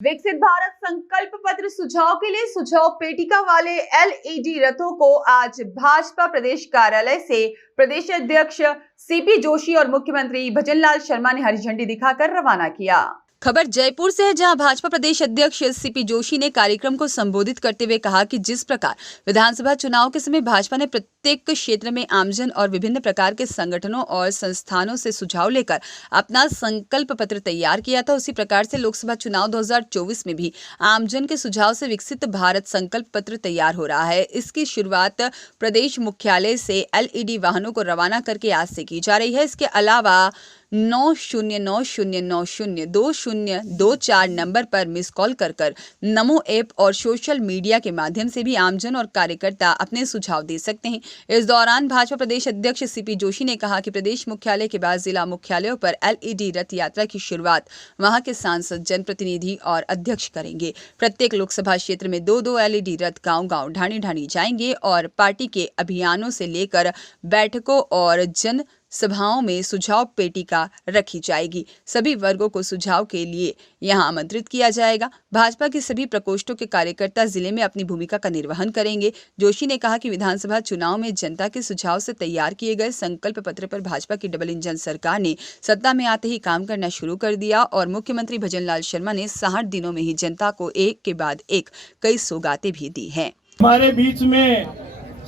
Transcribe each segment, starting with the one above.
विकसित भारत संकल्प पत्र सुझाव के लिए सुझाव पेटिका वाले एलईडी रथों को आज भाजपा प्रदेश कार्यालय से प्रदेश अध्यक्ष सीपी जोशी और मुख्यमंत्री भजनलाल शर्मा ने हरी झंडी दिखाकर रवाना किया। खबर जयपुर से है, जहां भाजपा प्रदेश अध्यक्ष सीपी जोशी ने कार्यक्रम को संबोधित करते हुए कहा कि जिस प्रकार विधानसभा चुनाव के समय भाजपा ने प्रत्येक क्षेत्र में आमजन और विभिन्न प्रकार के संगठनों और संस्थानों से सुझाव लेकर अपना संकल्प पत्र तैयार किया था, उसी प्रकार से लोकसभा चुनाव 2024 में भी आमजन के सुझाव से विकसित भारत संकल्प पत्र तैयार हो रहा है। इसकी शुरुआत प्रदेश मुख्यालय से एलईडी वाहनों को रवाना करके आज से की जा रही है। इसके अलावा 9090902024 नंबर पर मिस कॉल कर नमो ऐप और सोशल मीडिया के माध्यम से भी आमजन और कार्यकर्ता अपने सुझाव दे सकते हैं। इस दौरान भाजपा प्रदेश अध्यक्ष सीपी जोशी ने कहा कि प्रदेश मुख्यालय के बाद जिला मुख्यालयों पर एलईडी रथ यात्रा की शुरुआत वहां के सांसद, जनप्रतिनिधि और अध्यक्ष करेंगे। प्रत्येक लोकसभा क्षेत्र में 2-2 एलईडी रथ गांव-गांव ढाणी जाएंगे और पार्टी के अभियानों से लेकर बैठकों और जन सभाओं में सुझाव पेटिका रखी जाएगी। सभी वर्गों को सुझाव के लिए यहां आमंत्रित किया जाएगा। भाजपा के सभी प्रकोष्ठों के कार्यकर्ता जिले में अपनी भूमिका का निर्वहन करेंगे। जोशी ने कहा कि विधानसभा चुनाव में जनता के सुझाव से तैयार किए गए संकल्प पत्र पर भाजपा की डबल इंजन सरकार ने सत्ता में आते ही काम करना शुरू कर दिया और मुख्यमंत्री भजनलाल शर्मा ने 60 दिनों में ही जनता को एक के बाद एक कई सौगातें भी दी हैं। हमारे बीच में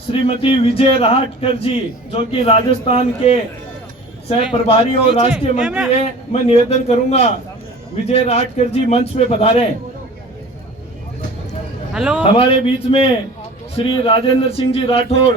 श्रीमती विजय राहटकर जी, जो कि राजस्थान के सह प्रभारी और राष्ट्रीय मंत्री हैं, मैं निवेदन करूंगा विजय राहटकर जी मंच पे पधारें। हेलो। हमारे बीच में श्री राजेंद्र सिंह जी राठौड़,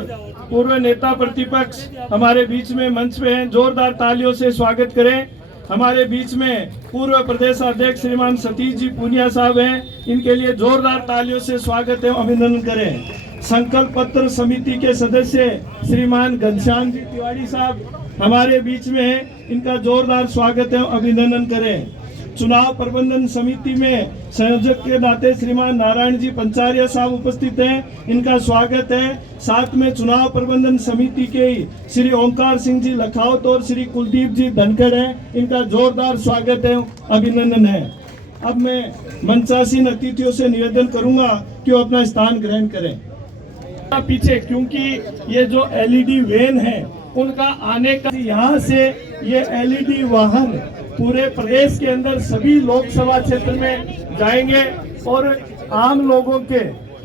पूर्व नेता प्रतिपक्ष, हमारे बीच में मंच पे हैं, जोरदार तालियों से स्वागत करें। हमारे बीच में पूर्व प्रदेश अध्यक्ष श्रीमान सतीश जी पूनिया साहब हैं, इनके लिए जोरदार तालियों से स्वागत एवं अभिनंदन करें। संकल्प पत्र समिति के सदस्य श्रीमान घनश्याम जी तिवारी साहब हमारे बीच में हैं, इनका जोरदार स्वागत एवं अभिनंदन करें। चुनाव प्रबंधन समिति में संयोजक के नाते श्रीमान नारायण जी पंचारिया साहब उपस्थित हैं, इनका स्वागत है। साथ में चुनाव प्रबंधन समिति के श्री ओंकार सिंह जी लखावत और श्री कुलदीप जी धनखड़ हैं, इनका जोरदार स्वागत एवं अभिनंदन है। अब मैं मंचासीन अतिथियों से निवेदन करूंगा कि वो अपना स्थान ग्रहण करें पीछे, क्योंकि ये जो एलईडी वैन है उनका आने का, यहाँ से ये एलईडी वाहन पूरे प्रदेश के अंदर सभी लोकसभा क्षेत्र में जाएंगे और आम लोगों के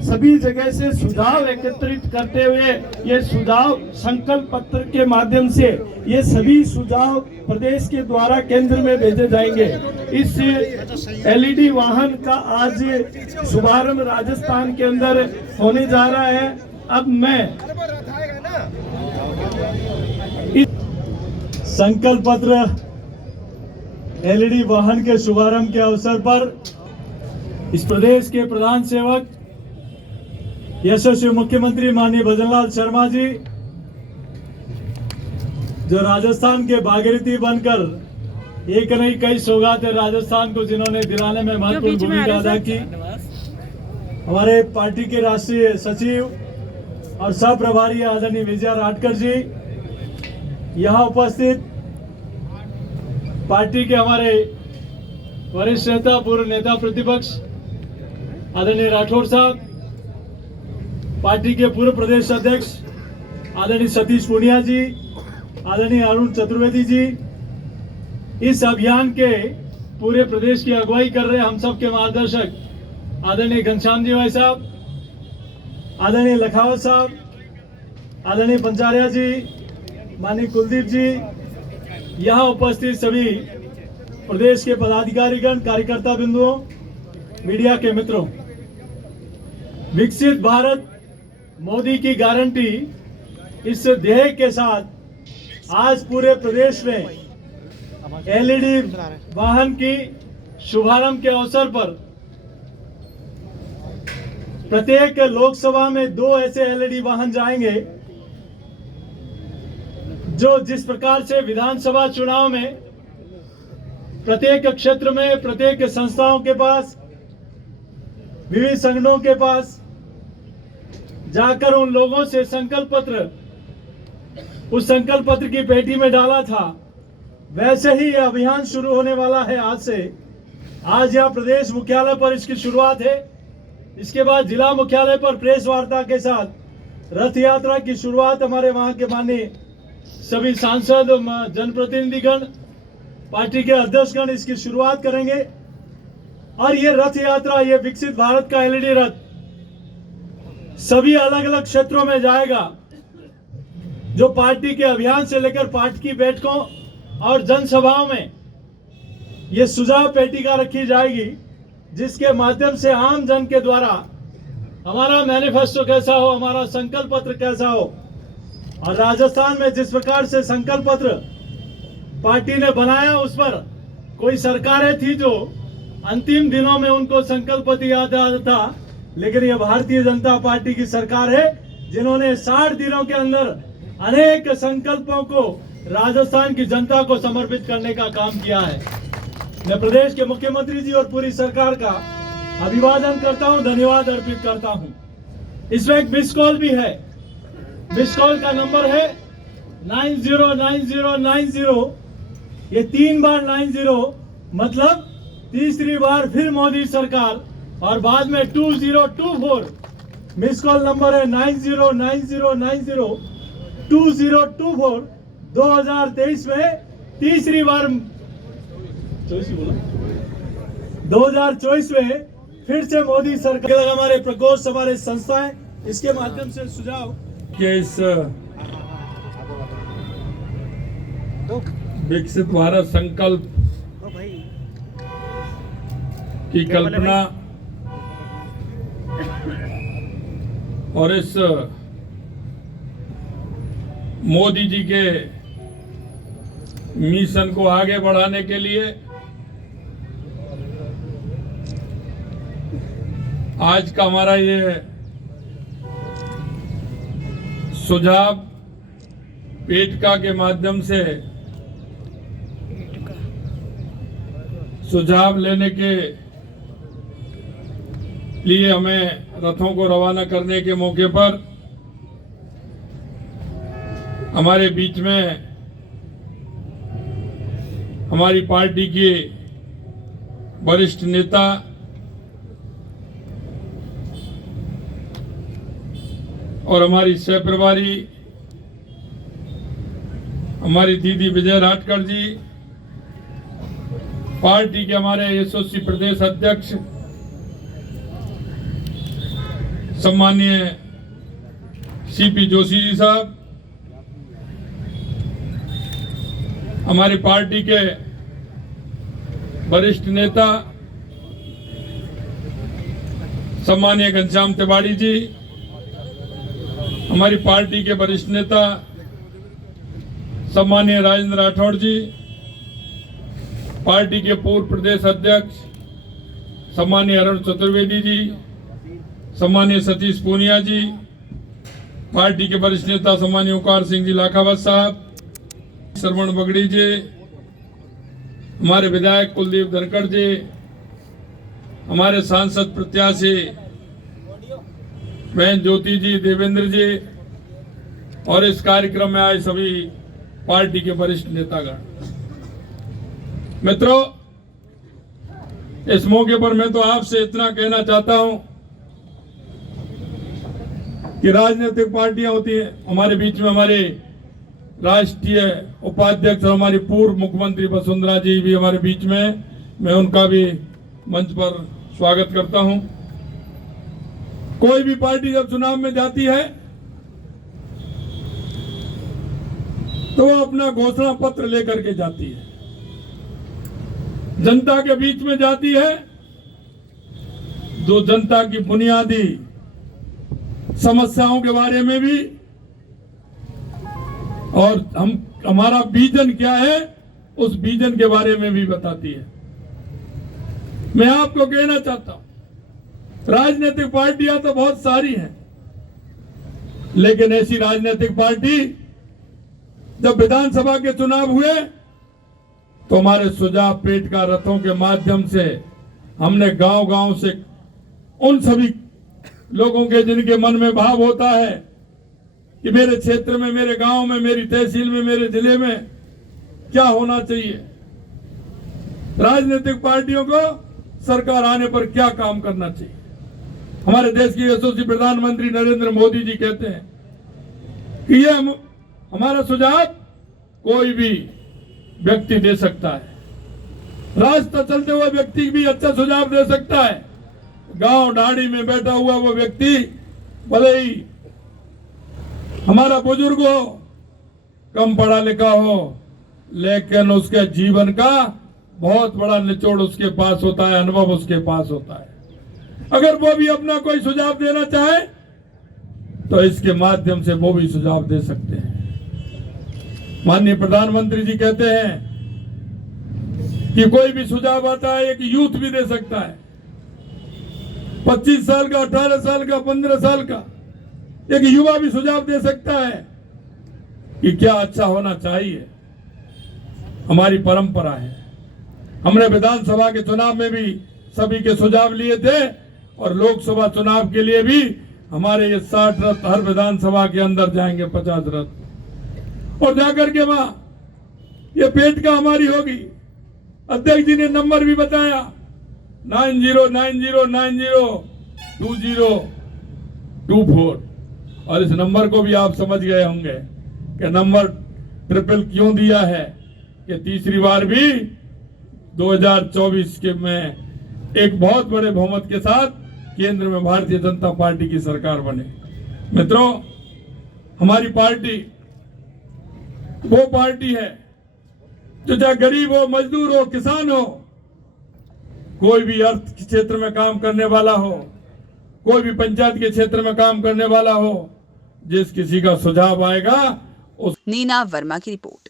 सभी जगह से सुझाव एकत्रित करते हुए ये सुझाव संकल्प पत्र के माध्यम से ये सभी सुझाव प्रदेश के द्वारा केंद्र में भेजे जाएंगे। इस एलईडी वाहन का आज शुभारंभ राजस्थान के अंदर होने जा रहा है। अब मैं संकल्प पत्र एलईडी वाहन के शुभारंभ के अवसर पर इस प्रदेश के प्रधान सेवक यशस्वी मुख्यमंत्री माननीय भजनलाल शर्मा जी, जो राजस्थान के भागीरथी बनकर एक नहीं कई सौगातें राजस्थान को जिन्होंने दिलाने में महत्वपूर्ण भूमिका अदा की, हमारे पार्टी के राष्ट्रीय सचिव और सह प्रभारी आदरणीय विजय राहटकर जी, यहाँ उपस्थित पार्टी के हमारे वरिष्ठ नेता, पूर्व नेता प्रतिपक्ष आदरणीय राठौड़ साहब, पार्टी के पूर्व प्रदेश अध्यक्ष आदरणीय सतीश पूनिया जी, आदरणीय अरुण चतुर्वेदी जी, इस अभियान के पूरे प्रदेश की अगुवाई कर रहे हम सब के मार्गदर्शक आदरणीय घनश्याम जी भाई साहब, आदरणीय लखावत साहब, आदरणीय पंचारिया जी, माननीय कुलदीप जी, यहाँ उपस्थित सभी प्रदेश के पदाधिकारीगण, कार्यकर्ता बिंदुओं, मीडिया के मित्रों, विकसित भारत मोदी की गारंटी इस ध्येय के साथ आज पूरे प्रदेश में एलईडी वाहन की शुभारंभ के अवसर पर प्रत्येक लोकसभा में 2 ऐसे एलईडी वाहन जाएंगे, जो जिस प्रकार से विधानसभा चुनाव में प्रत्येक क्षेत्र में प्रत्येक संस्थाओं के पास, विविध संगठनों के पास जाकर उन लोगों से संकल्प पत्र, उस संकल्प पत्र की पेटी में डाला था, वैसे ही यह अभियान शुरू होने वाला है आज से आज यहाँ प्रदेश मुख्यालय पर इसकी शुरुआत है। इसके बाद जिला मुख्यालय पर प्रेस वार्ता के साथ रथ यात्रा की शुरुआत हमारे वहाँ के माननीय सभी सांसद, जनप्रतिनिधिगण, पार्टी के अध्यक्षगण इसकी शुरुआत करेंगे। और ये रथ यात्रा, ये विकसित भारत का एलईडी रथ सभी अलग अलग क्षेत्रों में जाएगा। जो पार्टी के अभियान से लेकर पार्टी की बैठकों और जनसभाओं में ये सुझाव पेटिका रखी जाएगी, जिसके माध्यम से आम जन के द्वारा हमारा मैनिफेस्टो कैसा हो, हमारा संकल्प पत्र कैसा हो। और राजस्थान में जिस प्रकार से संकल्प पत्र पार्टी ने बनाया, उस पर कोई सरकारें थी जो अंतिम दिनों में उनको संकल्प पत्र याद आता था, लेकिन यह भारतीय जनता पार्टी की सरकार है जिन्होंने 60 दिनों के अंदर अनेक संकल्पों को राजस्थान की जनता को समर्पित करने का काम किया है। मैं प्रदेश के मुख्यमंत्री जी और पूरी सरकार का अभिवादन करता हूं, धन्यवाद अर्पित करता हूं। इसमें एक मिस कॉल भी है। मिस कॉल का नंबर है 909090। ये 3 बार 90, मतलब तीसरी बार फिर मोदी सरकार, और बाद में 2024। मिस कॉल नंबर है 9090902024। 2023 में तीसरी बार 2024 में फिर से मोदी सरकार, हमारे प्रकोष्ठ, हमारे संस्थाएं इसके माध्यम से सुझाव के इस विकसित भारत संकल्प की कल्पना और इस मोदी जी के मिशन को आगे बढ़ाने के लिए आज का हमारा ये सुझाव पेटिका के माध्यम से सुझाव लेने के लिए हमें रथों को रवाना करने के मौके पर हमारे बीच में हमारी पार्टी के वरिष्ठ नेता और हमारी सह प्रभारी हमारी दीदी विजय राठकर जी, पार्टी के हमारे एसओसी प्रदेश अध्यक्ष सम्माननीय सीपी जोशी जी साहब, हमारी पार्टी के वरिष्ठ नेता सम्माननीय घनश्याम तिवारी जी, हमारी पार्टी के वरिष्ठ नेता सम्माननीय राजेंद्र राठौड़ जी, पार्टी के पूर्व प्रदेश अध्यक्ष सम्माननीय अरुण चतुर्वेदी जी, सम्माननीय सतीश पूनिया जी, पार्टी के वरिष्ठ नेता सम्माननीय ओंकार सिंह जी लाखावत साहब, श्रवण बगड़ी जी, हमारे विधायक कुलदीप धनखड़ जी, हमारे सांसद प्रत्याशी बहन ज्योति जी, देवेंद्र जी और इस कार्यक्रम में आए सभी पार्टी के वरिष्ठ नेतागण। मित्रों, इस मौके पर मैं तो आपसे इतना कहना चाहता हूं कि राजनीतिक पार्टियां होती हैं, हमारे बीच में हमारे राष्ट्रीय उपाध्यक्ष और हमारी पूर्व मुख्यमंत्री वसुंधरा जी भी हमारे बीच में, मैं उनका भी मंच पर स्वागत करता हूं। कोई भी पार्टी जब चुनाव में जाती है तो वो अपना घोषणा पत्र लेकर के जाती है, जनता के बीच में जाती है, जो जनता की बुनियादी समस्याओं के बारे में भी और हमारा विजन क्या है उस विजन के बारे में भी बताती है। मैं आपको कहना चाहता हूं, राजनीतिक पार्टियां तो बहुत सारी हैं, लेकिन ऐसी राजनीतिक पार्टी जब विधानसभा के चुनाव हुए तो हमारे सुझाव पेटिका रथों के माध्यम से हमने गांव-गांव से उन सभी लोगों के जिनके मन में भाव होता है कि मेरे क्षेत्र में, मेरे गांव में, मेरी तहसील में, मेरे जिले में क्या होना चाहिए, राजनीतिक पार्टियों को सरकार आने पर क्या काम करना चाहिए। हमारे देश के यशस्वी प्रधानमंत्री नरेंद्र मोदी जी कहते हैं कि ये हमारा सुझाव कोई भी व्यक्ति दे सकता है, रास्ता चलते हुए व्यक्ति भी अच्छा सुझाव दे सकता है। गांव ढाड़ी में बैठा हुआ वो व्यक्ति भले ही हमारा बुजुर्ग हो, कम पढ़ा लिखा हो, लेकिन उसके जीवन का बहुत बड़ा निचोड़ उसके पास होता है, अनुभव उसके पास होता है। अगर वो भी अपना कोई सुझाव देना चाहे तो इसके माध्यम से वो भी सुझाव दे सकते हैं। माननीय प्रधानमंत्री जी कहते हैं कि कोई भी सुझाव आता है एक यूथ भी दे सकता है। 25 साल का, 18 साल का, 15 साल का एक युवा भी सुझाव दे सकता है कि क्या अच्छा होना चाहिए। हमारी परंपरा है। हमने विधानसभा के चुनाव में भी सभी के सुझाव लिए थे और लोकसभा चुनाव के लिए भी हमारे ये 60 रथ हर विधानसभा के अंदर जाएंगे, 50 रथ, और जाकर के वहां ये पेट का हमारी होगी। अध्यक्ष जी ने नंबर भी बताया 9090902024 और इस नंबर को भी आप समझ गए होंगे कि नंबर ट्रिपल क्यों दिया है कि तीसरी बार भी 2024 के में एक बहुत बड़े बहुमत के साथ केंद्र में भारतीय जनता पार्टी की सरकार बने। मित्रों, हमारी पार्टी वो पार्टी है जो चाहे गरीब हो, मजदूर हो, किसान हो, कोई भी अर्थ क्षेत्र में काम करने वाला हो, कोई भी पंचायत के क्षेत्र में काम करने वाला हो, जिस किसी का सुझाव आएगा नीना वर्मा की रिपोर्ट।